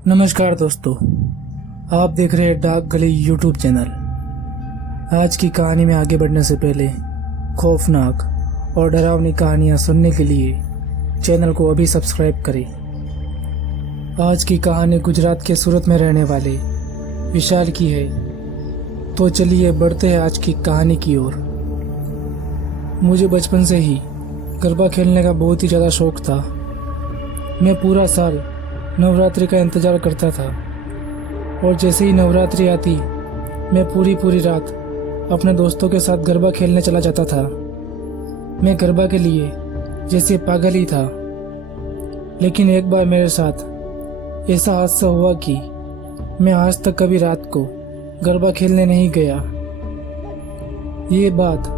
नमस्कार दोस्तों, आप देख रहे हैं डार्क गली यूट्यूब चैनल। आज की कहानी में आगे बढ़ने से पहले खौफनाक और डरावनी कहानियां सुनने के लिए चैनल को अभी सब्सक्राइब करें। आज की कहानी गुजरात के सूरत में रहने वाले विशाल की है। तो चलिए बढ़ते हैं आज की कहानी की ओर। मुझे बचपन से ही गरबा खेलने का बहुत ही ज़्यादा शौक था। मैं पूरा साल नवरात्रि का इंतज़ार करता था और जैसे ही नवरात्रि आती मैं पूरी रात अपने दोस्तों के साथ गरबा खेलने चला जाता था। मैं गरबा के लिए जैसे पागल ही था। लेकिन एक बार मेरे साथ ऐसा हादसा हुआ कि मैं आज तक कभी रात को गरबा खेलने नहीं गया। ये बात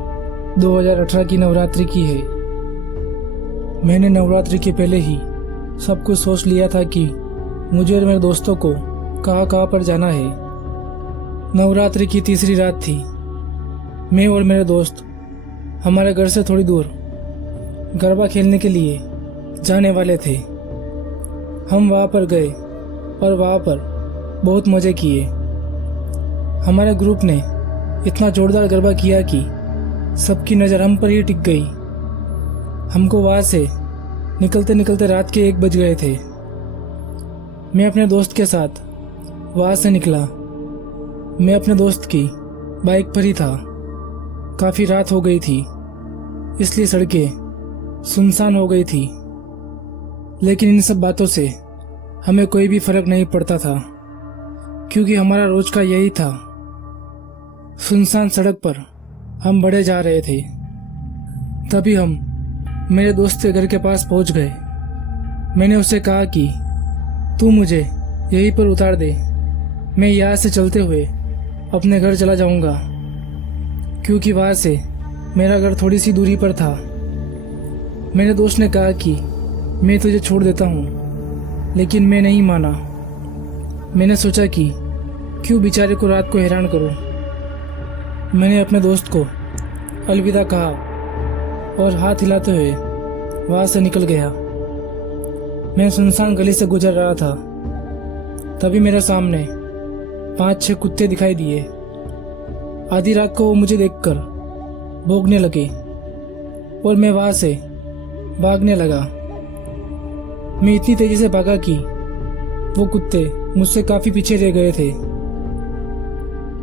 2018 की नवरात्रि की है। मैंने नवरात्रि के पहले ही सब कुछ सोच लिया था कि मुझे और मेरे दोस्तों को कहाँ पर जाना है। नवरात्रि की तीसरी रात थी। मैं और मेरे दोस्त हमारे घर से थोड़ी दूर गरबा खेलने के लिए जाने वाले थे। हम वहाँ पर गए और वहाँ पर बहुत मज़े किए। हमारे ग्रुप ने इतना ज़ोरदार गरबा किया कि सबकी नज़र हम पर ही टिक गई। हमको वहाँ से निकलते निकलते रात के 1 बज गए थे। मैं अपने दोस्त के साथ वहाँ से निकला। मैं अपने दोस्त की बाइक पर ही था। काफ़ी रात हो गई थी, इसलिए सड़कें सुनसान हो गई थी। लेकिन इन सब बातों से हमें कोई भी फर्क नहीं पड़ता था, क्योंकि हमारा रोज का यही था। सुनसान सड़क पर हम बढ़े जा रहे थे। तभी हम मेरे दोस्त के घर के पास पहुंच गए। मैंने उससे कहा कि तू मुझे यहीं पर उतार दे, मैं यहाँ से चलते हुए अपने घर चला जाऊंगा, क्योंकि वहाँ से मेरा घर थोड़ी सी दूरी पर था। मेरे दोस्त ने कहा कि मैं तुझे छोड़ देता हूँ, लेकिन मैं नहीं माना। मैंने सोचा कि क्यों बेचारे को रात को हैरान करूँ। मैंने अपने दोस्त को अलविदा कहा और हाथ हिलाते हुए वहाँ से निकल गया। मैं सुनसान गली से गुजर रहा था। तभी मेरे सामने 5-6 कुत्ते दिखाई दिए। आधी रात को वो मुझे देखकर भौंकने लगे और मैं वहाँ से भागने लगा। मैं इतनी तेजी से भागा कि वो कुत्ते मुझसे काफ़ी पीछे रह गए थे।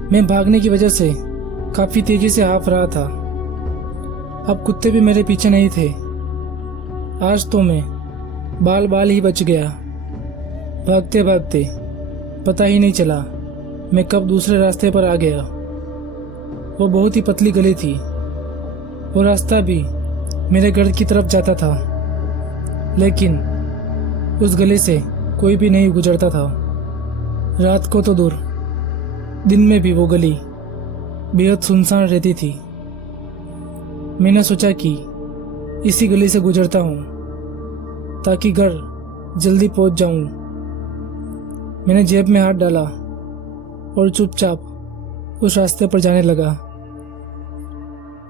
मैं भागने की वजह से काफ़ी तेजी से हाँफ रहा था। अब कुत्ते भी मेरे पीछे नहीं थे। आज तो मैं बाल ही बच गया। भागते भागते पता ही नहीं चला मैं कब दूसरे रास्ते पर आ गया। वो बहुत ही पतली गली थी। वो रास्ता भी मेरे घर की तरफ जाता था, लेकिन उस गली से कोई भी नहीं गुजरता था। रात को तो दूर, दिन में भी वो गली बेहद सुनसान रहती थी। मैंने सोचा कि इसी गली से गुजरता हूँ ताकि घर जल्दी पहुँच जाऊँ। मैंने जेब में हाथ डाला और चुपचाप उस रास्ते पर जाने लगा।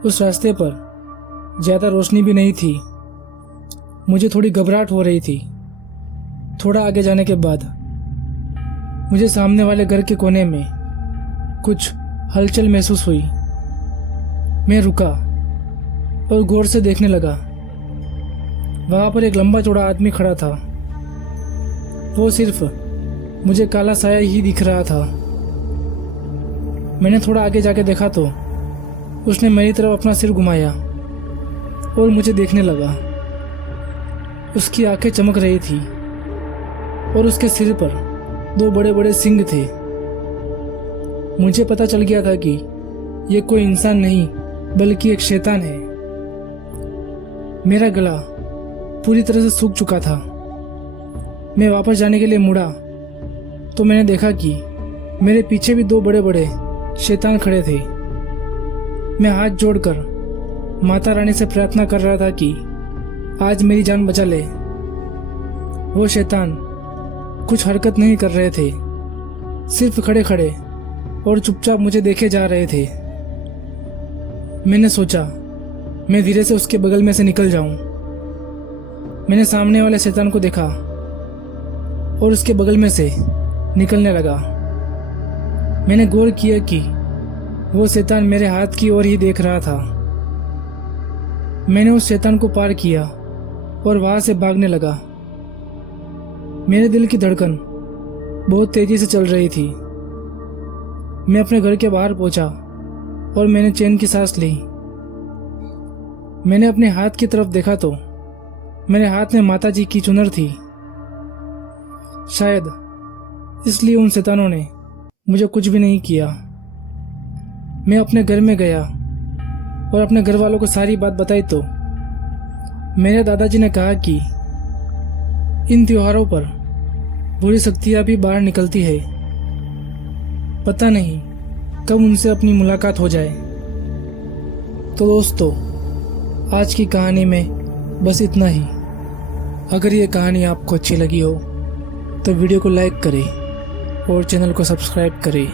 उस रास्ते पर ज़्यादा रोशनी भी नहीं थी। मुझे थोड़ी घबराहट हो रही थी। थोड़ा आगे जाने के बाद मुझे सामने वाले घर के कोने में कुछ हलचल महसूस हुई। मैं रुका और गौर से देखने लगा। वहाँ पर एक लंबा चौड़ा आदमी खड़ा था। वो सिर्फ मुझे काला साया ही दिख रहा था। मैंने थोड़ा आगे जाके देखा तो उसने मेरी तरफ अपना सिर घुमाया और मुझे देखने लगा। उसकी आंखें चमक रही थी और उसके सिर पर 2 बड़े सींग थे। मुझे पता चल गया था कि ये कोई इंसान नहीं बल्कि एक शैतान है। मेरा गला पूरी तरह से सूख चुका था। मैं वापस जाने के लिए मुड़ा तो मैंने देखा कि मेरे पीछे भी 2 बड़े शैतान खड़े थे। मैं हाथ जोड़कर माता रानी से प्रार्थना कर रहा था कि आज मेरी जान बचा ले। वो शैतान कुछ हरकत नहीं कर रहे थे, सिर्फ खड़े और चुपचाप मुझे देखे जा रहे थे। मैंने सोचा मैं धीरे से उसके बगल में से निकल जाऊं। मैंने सामने वाले शैतान को देखा और उसके बगल में से निकलने लगा। मैंने गौर किया कि वो शैतान मेरे हाथ की ओर ही देख रहा था। मैंने उस शैतान को पार किया और वहां से भागने लगा। मेरे दिल की धड़कन बहुत तेजी से चल रही थी। मैं अपने घर के बाहर पहुंचा और मैंने चैन की सांस ली। मैंने अपने हाथ की तरफ देखा तो मेरे हाथ में माता जी की चुनर थी। शायद इसलिए उन शैतानों ने मुझे कुछ भी नहीं किया। मैं अपने घर में गया और अपने घर वालों को सारी बात बताई तो मेरे दादाजी ने कहा कि इन त्योहारों पर बुरी शक्तियां भी बाहर निकलती है। पता नहीं कब उनसे अपनी मुलाकात हो जाए। तो दोस्तों, आज की कहानी में बस इतना ही। अगर ये कहानी आपको अच्छी लगी हो तो वीडियो को लाइक करें और चैनल को सब्सक्राइब करें।